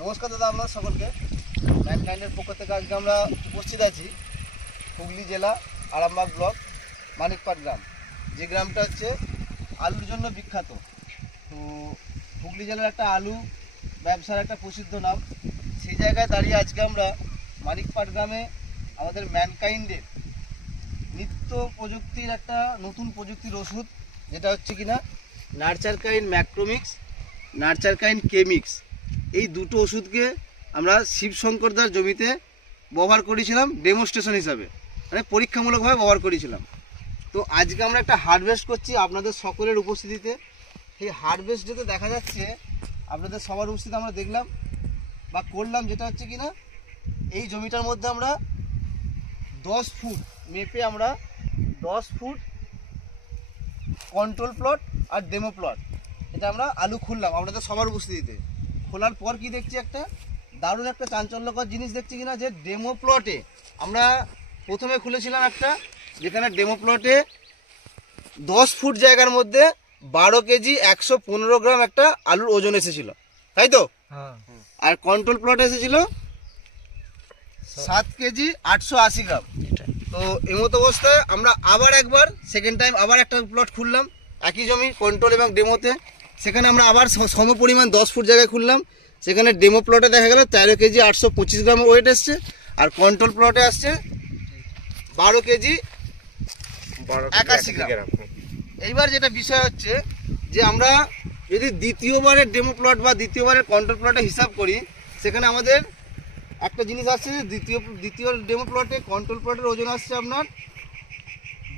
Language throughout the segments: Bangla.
নমস্কার দাদা, আপনাদের সকলকে ম্যানকাইন্ডের পক্ষ থেকে আজকে আমরা উপস্থিত আছি হুগলি জেলা আরামবাগ ব্লক মানিকপাট গ্রাম। যে গ্রামটা হচ্ছে আলুর জন্য বিখ্যাত। তো হুগলি জেলার একটা আলু ব্যবসার একটা প্রসিদ্ধ নাম। সেই জায়গায় দাঁড়িয়ে আজকে আমরা মানিকপাট গ্রামে আমাদের ম্যানকাইন্ডের নিত্য প্রযুক্তির একটা নতুন প্রযুক্তির ওষুধ, যেটা হচ্ছে কিনা নার্চারকাইন ম্যাক্রোমিক্স, নার্চারকাইন কেমিক্স, এই দুটো ওষুধকে আমরা শিবশঙ্করদার জমিতে ব্যবহার করেছিলাম ডেমোস্ট্রেশন হিসাবে, মানে পরীক্ষামূলকভাবে ব্যবহার করেছিলাম। তো আজকে আমরা একটা হারভেস্ট করছি আপনাদের সকলের উপস্থিতিতে। সেই হারভেস্ট যেতে দেখা যাচ্ছে আপনাদের সবার উপস্থিতি আমরা দেখলাম বা করলাম, যেটা হচ্ছে কিনা এই জমিটার মধ্যে আমরা 10 ফুট মেপে আমরা 10 ফুট কন্ট্রোল প্লট আর ডেমো প্লট, এটা আমরা আলু খুললাম আপনাদের সবার উপস্থিতিতে। খোলার পর কি দেখছি, একটা দারুণ একটা চাঞ্চল্যকর জিনিস দেখছি কিনা, যে ডেমো প্লটে আমরা প্রথমে খুলেছিলাম একটা, যেখানে ডেমো প্লটে 10 ফুট জায়গার মধ্যে 12 কেজি 115 গ্রাম একটা আলুর ওজন এসেছিল, তাই তো? আর কন্ট্রোল প্লটে এসেছিল 7 কেজি 880 গ্রাম। তো এমতো অবস্থায় আমরা আবার একবার সেকেন্ড টাইম আবার একটা প্লট খুললাম একই জমি কন্ট্রোল এবং ডেমোতে। সেখানে আমরা আবার সম পরিমাণ 10 ফুট জায়গায় খুললাম। সেখানে ডেমো প্লটে দেখা গেল 13 কেজি 825 গ্রাম ওয়েট এসছে, আর কন্ট্রোল প্লটে আসছে 12 কেজি 81 গ্রাম। এইবার যেটা বিষয় হচ্ছে যে আমরা যদি দ্বিতীয়বারের ডেমো প্লট বা দ্বিতীয়বারের কন্ট্রোল প্লটে হিসাব করি, সেখানে আমাদের একটা জিনিস আসছে যে দ্বিতীয় ডেমো প্লটে কন্ট্রোল প্লটের ওজন আসছে আপনার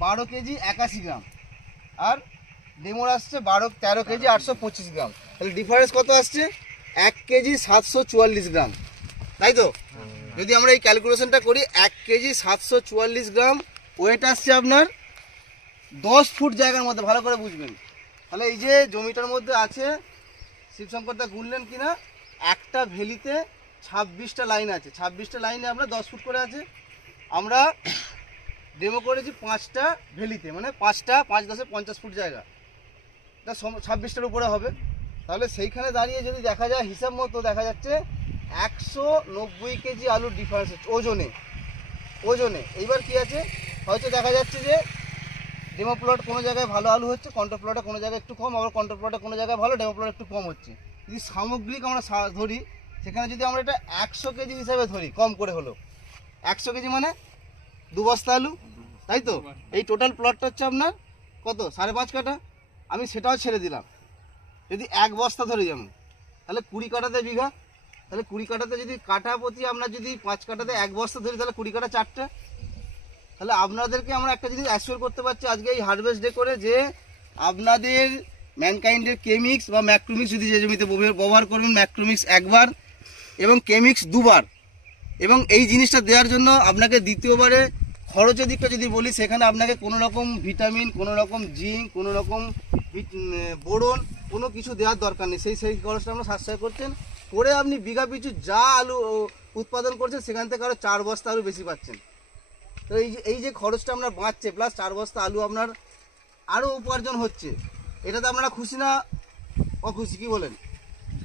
12 কেজি 81 গ্রাম, আর ডেমোর আসছে 13 কেজি 825 গ্রাম। তাহলে ডিফারেন্স কত আসছে? 1 কেজি 744 গ্রাম, তাই তো? যদি আমরা এই ক্যালকুলেশনটা করি, 1 কেজি 744 গ্রাম ওয়েট আসছে আপনার 10 ফুট জায়গার মধ্যে। ভালো করে বুঝবেন। তাহলে এই যে জমিটার মধ্যে আছে, শিবশঙ্করদা গুনলেন কিনা, একটা ভ্যালিতে 26টা লাইন আছে। 26টা লাইনে আমরা 10 ফুট করে আছে। আমরা ডেমো করেছি 5টা ভ্যালিতে, মানে 5টা 5 10 50 ফুট জায়গা, এটা 26টার উপরে হবে। তাহলে সেইখানে দাঁড়িয়ে যদি দেখা যায় হিসাব মতো, দেখা যাচ্ছে 190 কেজি আলুর ডিফারেন্স ওজনে। এইবার কি আছে, হয়তো দেখা যাচ্ছে যে ডেমো প্লট কোনো জায়গায় ভালো আলু হচ্ছে, কন্ট্রোল প্লটে কোনো জায়গায় একটু কম, আবার কন্ট্রোল প্লটে কোনো জায়গায় ভালো, ডেমো প্লট একটু কম হচ্ছে। যদি সামগ্রিক আমরা ধরি, সেখানে যদি আমরা এটা 100 কেজি হিসাবে ধরি, কম করে হলো 100 কেজি মানে 2 বস্তা আলু, তাই তো? এই টোটাল প্লটটা হচ্ছে আপনার কত, 5.5 কাঠা। আমি সেটাও ছেড়ে দিলাম। যদি 1 বস্তা ধরে যেমন, তাহলে 20 কাঠাতে বিঘা। তাহলে 20 কাঠাতে যদি কাঠা প্রতি আমরা যদি 5 কাঠাতে 1 বস্তা ধরি, তাহলে 20 কাঠা 4টে। তাহলে আপনাদেরকে আমরা একটা জিনিস অ্যাসিওর করতে পারছি আজকে এই হারভেস্ট ডে করে, যে আপনাদের ম্যানকাইন্ডের কেমিক্স বা ম্যাক্রোমিক্স যদি যে জমিতে ব্যবহার করবেন, ম্যাক্রোমিক্স একবার এবং কেমিক্স দুবার, এবং এই জিনিসটা দেওয়ার জন্য আপনাকে দ্বিতীয়বারে খরচের দিকটা যদি বলি, সেখানে আপনাকে কোনো রকম ভিটামিন, কোনো রকম জিঙ্ক, কোনো রকম বোরন, কোনো কিছু দেওয়ার দরকার নেই। সেই খরচটা আমরা সাশ্রয় করছেন করে আপনি বিঘা পিছু যা আলু উৎপাদন করছেন, সেখান থেকে আরও 4 বস্তা আলু বেশি পাচ্ছেন। তো এই যে খরচটা আপনার বাঁচছে, প্লাস 4 বস্তা আলু আপনার আরও উপার্জন হচ্ছে, এটাতে আপনারা খুশি না অখুশি, কি বলেন?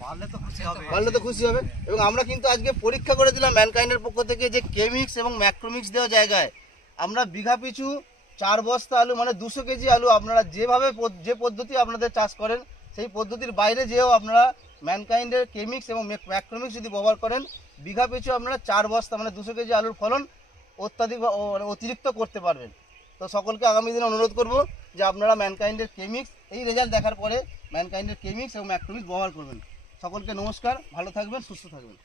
পারলে তো খুশি হবে। এবং আমরা কিন্তু আজকে পরীক্ষা করে দিলাম ম্যানকাইন্ডের পক্ষ থেকে, যে কেমিক্স এবং ম্যাক্রোমিক্স দেওয়া জায়গায় আমরা বিঘা পিছু 4 বস্তা আলু, মানে 200 কেজি আলু, আপনারা যেভাবে যে পদ্ধতি আপনাদের চাষ করেন, সেই পদ্ধতির বাইরে যেও আপনারা ম্যানকাইন্ডের কেমিক্স এবং ম্যাক্রোমিক্স যদি ব্যবহার করেন, বিঘা পিছু আপনারা 4 বস্তা মানে 200 কেজি আলুর ফলন অতিরিক্ত করতে পারবেন। তো সকলকে আগামী দিনে অনুরোধ করব যে আপনারা ম্যানকাইন্ডের কেমিক্স, এই রেজাল্ট দেখার পরে ম্যানকাইন্ডের কেমিক্স এবং ম্যাক্রোমিক্স ব্যবহার করবেন। সকলকে নমস্কার, ভালো থাকবেন, সুস্থ থাকবেন।